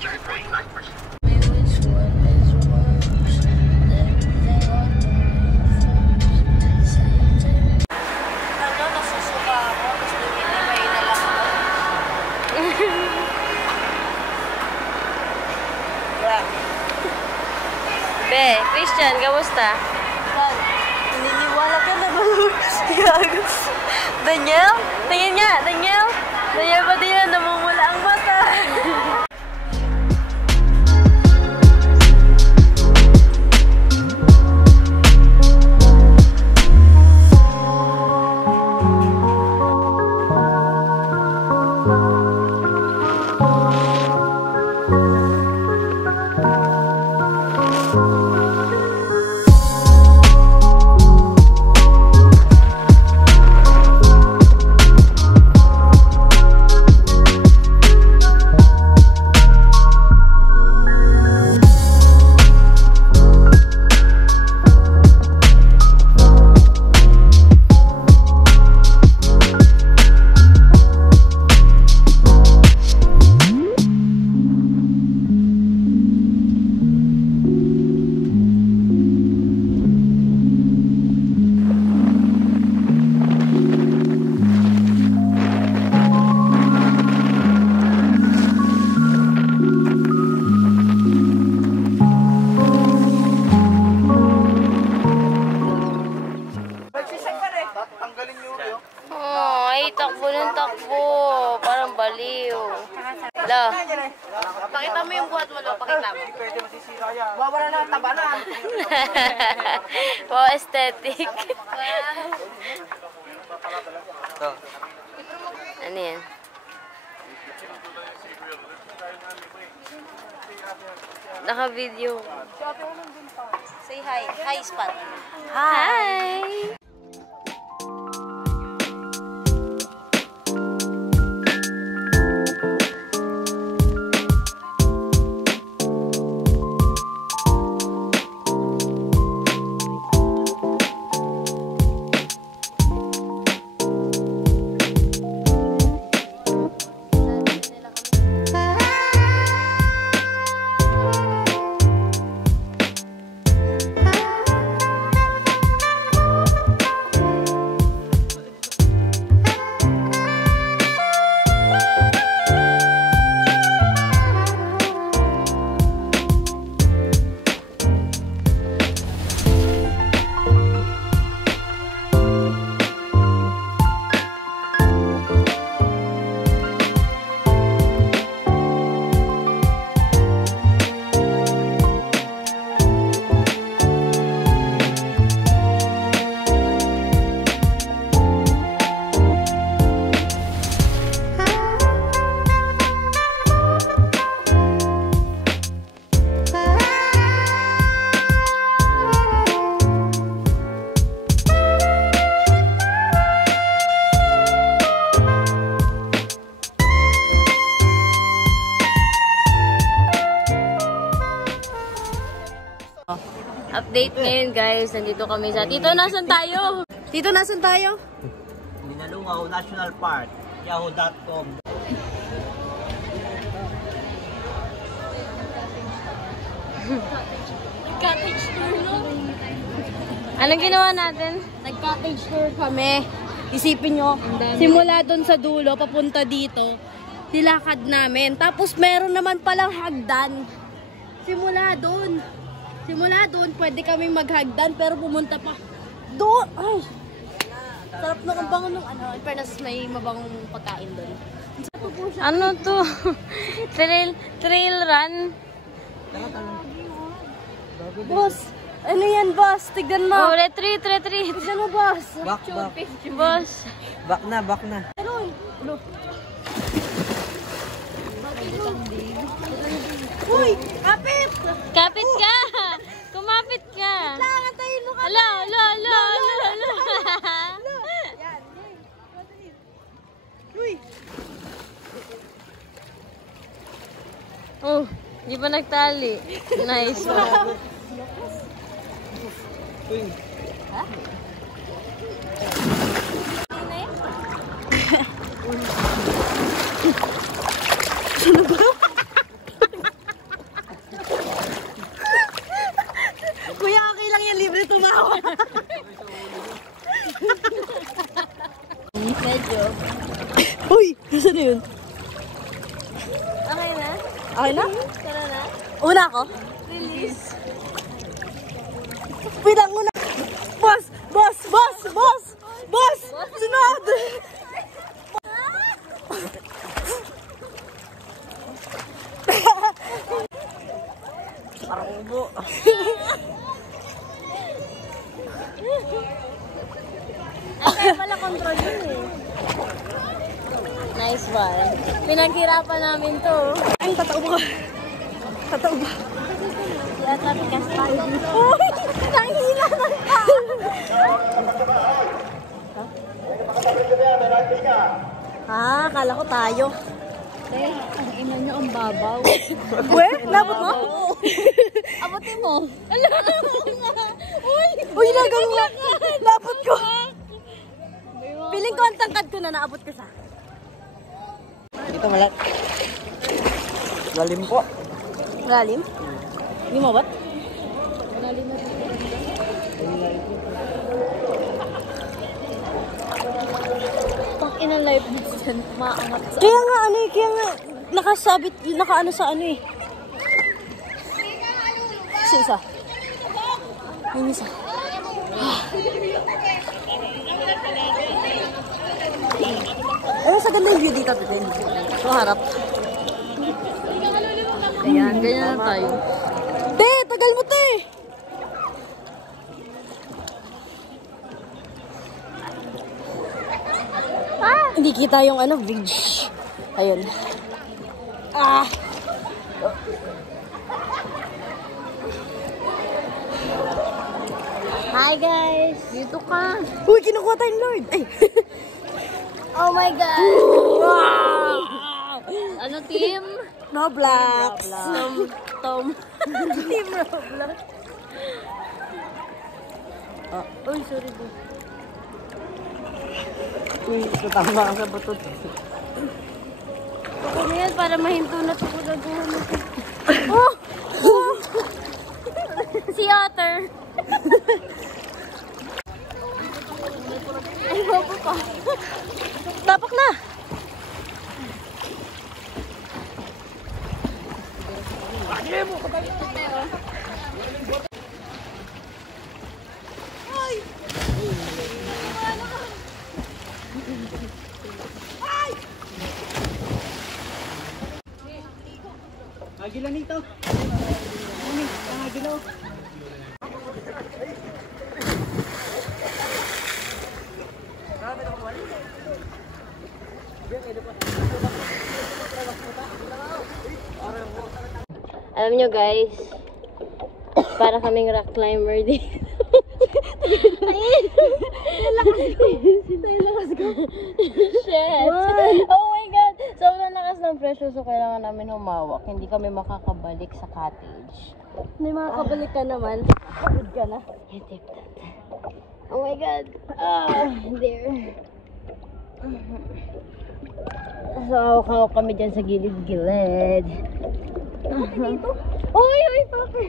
Be, Christian, kamusta? Naniniwala ka na ba? Daniel? Tingin nga, Daniel? Daniel ba din yan? Namumula ang mata. Takbo ng takbo. Parang baliw. Lo. Pakita mo yung buhat mo, Lo. Pakita mo. Wawala na, tabanan. Wow, aesthetic. Ano yan? Naka-video. Say hi. Hi, Spot. Hi! Update ngayon guys, nandito kami sa Tito, nasan tayo? Tito, nasan tayo? Linalungaw National Park, yahoo.com. Nag-cottage tour, no? Anong ginawa natin? Nag-cottage tour kami. Isipin nyo, simula doon sa dulo, papunta dito, nilakad namin. Tapos meron naman palang hagdan. Simula doon, pwede kaming maghagdan, pero pumunta pa doon. Ay! Sarap na ang bango nung ano. In fairness, may mabangong pagkain doon. Ano to? Trail run? Boss! Ano yan, boss? Tignan mo. Oh, retreat. Tignan mo, boss. Back. Boss. Back na. Meron. Uy! Kapit! Kapit ka! Kumapit ka! Kailangan tayo luka. Hello. Yan. Uy! Oh, di pa nagtali. Nice. Uy. Ha? Ano ba? tumawa. Medyo. Uy, nasa na yun? Okay na? Okay na? Tara na? Una ako? Release. Bilang una. Boss! Boss! Boss! Boss! Boss! Sunod! Parang ubo. Ay, pala control yun eh. Nice one. Pinaghirapan namin to. Ay, tatao ba? Tatao ba? Kaya traffic gas tayo. Uy! Nangihila ng tao! Ah, kala ko tayo. Eh, ang ina niya ang babaw. Uwe, nabot mo? Abutin mo. Uy, nagang mo. Nabot ko. Piling ko ang tangkad ko na naabot ko sa. Dito malat. Lalim po. Malalim? Hindi mo ba? Malalim na dito. Pag inang live dyan, maangat sa... Kaya nga ano eh, kaya nga nakasabit, nakaano sa ano eh. Isa. Yung isa. Ano sa ganda yung view dito, Titen? So harap. Ayan, ganyan na tayo. Te, tagal mo te! Hindi kita yung ano, bridge. Ayun. Ah! Hi guys! Dito ka! Uy, kinukuha tayo ni Lord! Ay! Oh my God! Wow! Ano team? Roblox! Tom. Team Roblox. Uy, sorry po. Uy, tama ka sa butot. Ako na yan para mahinto na ito ko gagawin. Oh! Si Otter. Ay, bago pa. Tapak na! Agilan nito. Agilan. Alam nyo guys, para kaming rock climber din. Lakas ko. Shit! Oh my God! Sobrang lakas ng pressure so kailangan namin humawak. Hindi kami makakabalik sa cottage. Hindi makakabalik ka naman. Pagod ka na. Tip that. Oh my God! Ah, there. So, hawak kami dyan sa gilid-gilid. Dito. Uy! Uy! Papa!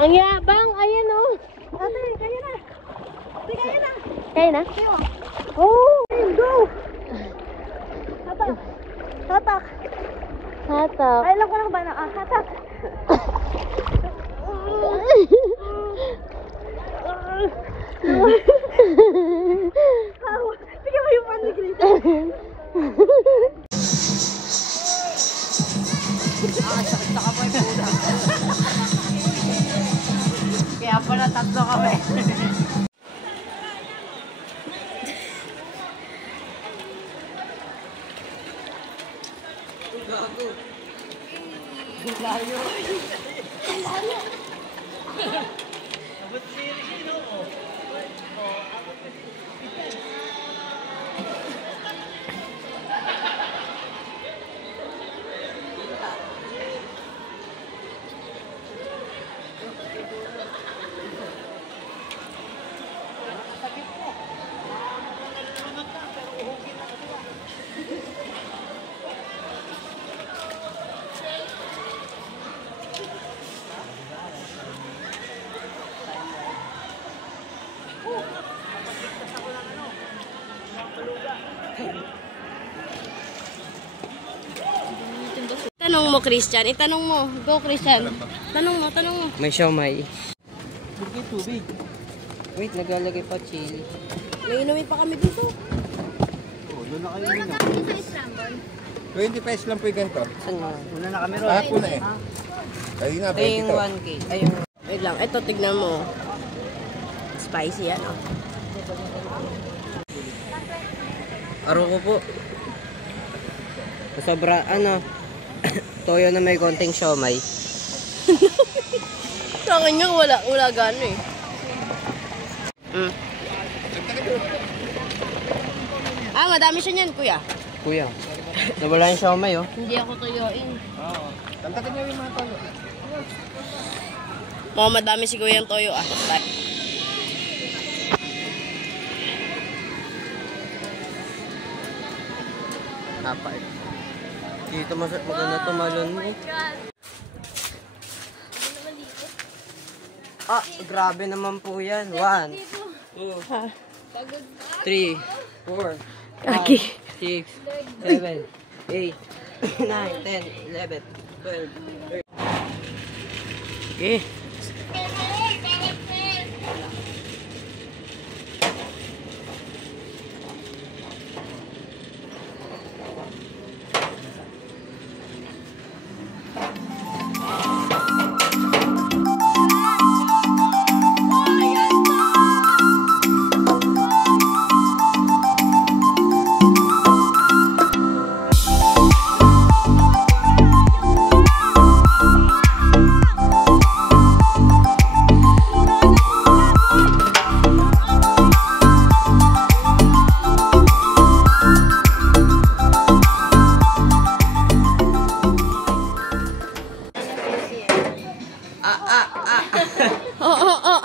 Ang yabang! Ayan o! Ate, kaya na. Ate, kaya na. Kaya na? Oh! Go! Hatak. Hatak. Hatak. Ay, alam ko lang ba na? Ah, hatak. Bigyan mo yung pandigrid. Kaya pala tatlo kami. Layo. Layo. Abot sino ko? mo, Christian. Itanong mo. Go, Christian. Tanong mo. May siomay. Tubig, tubig. Wait, naglalagay pa chili. May inumin pa kami dito. Oh, doon na kayo muna. 20 pesos lang po yung ganito. Saan nga? Una na kami ron. Hapon na eh. Ayun na, Ito yung 20 to. 1K. Ay, yung... Wait lang. Ito, tignan mo. Spicy yan, oh. Aro ko po. Sobra, toyo na may konting siomay. Sa akin nga, wala gano eh. Madami siya niyan, kuya. Kuya, nawala yung siomay, oh. Hindi ako tuyoin. Oo. Tantakin niyo yung mga tolo. Mga madami si kuya yung toyo, ah. Kapay. Dito maganda tumalon mo. Ah, grabe naman po yan. 1, 2, 3, 4, 5, 6, 7, 8, 9, 10, 11, 12, 13. Okay. Oh.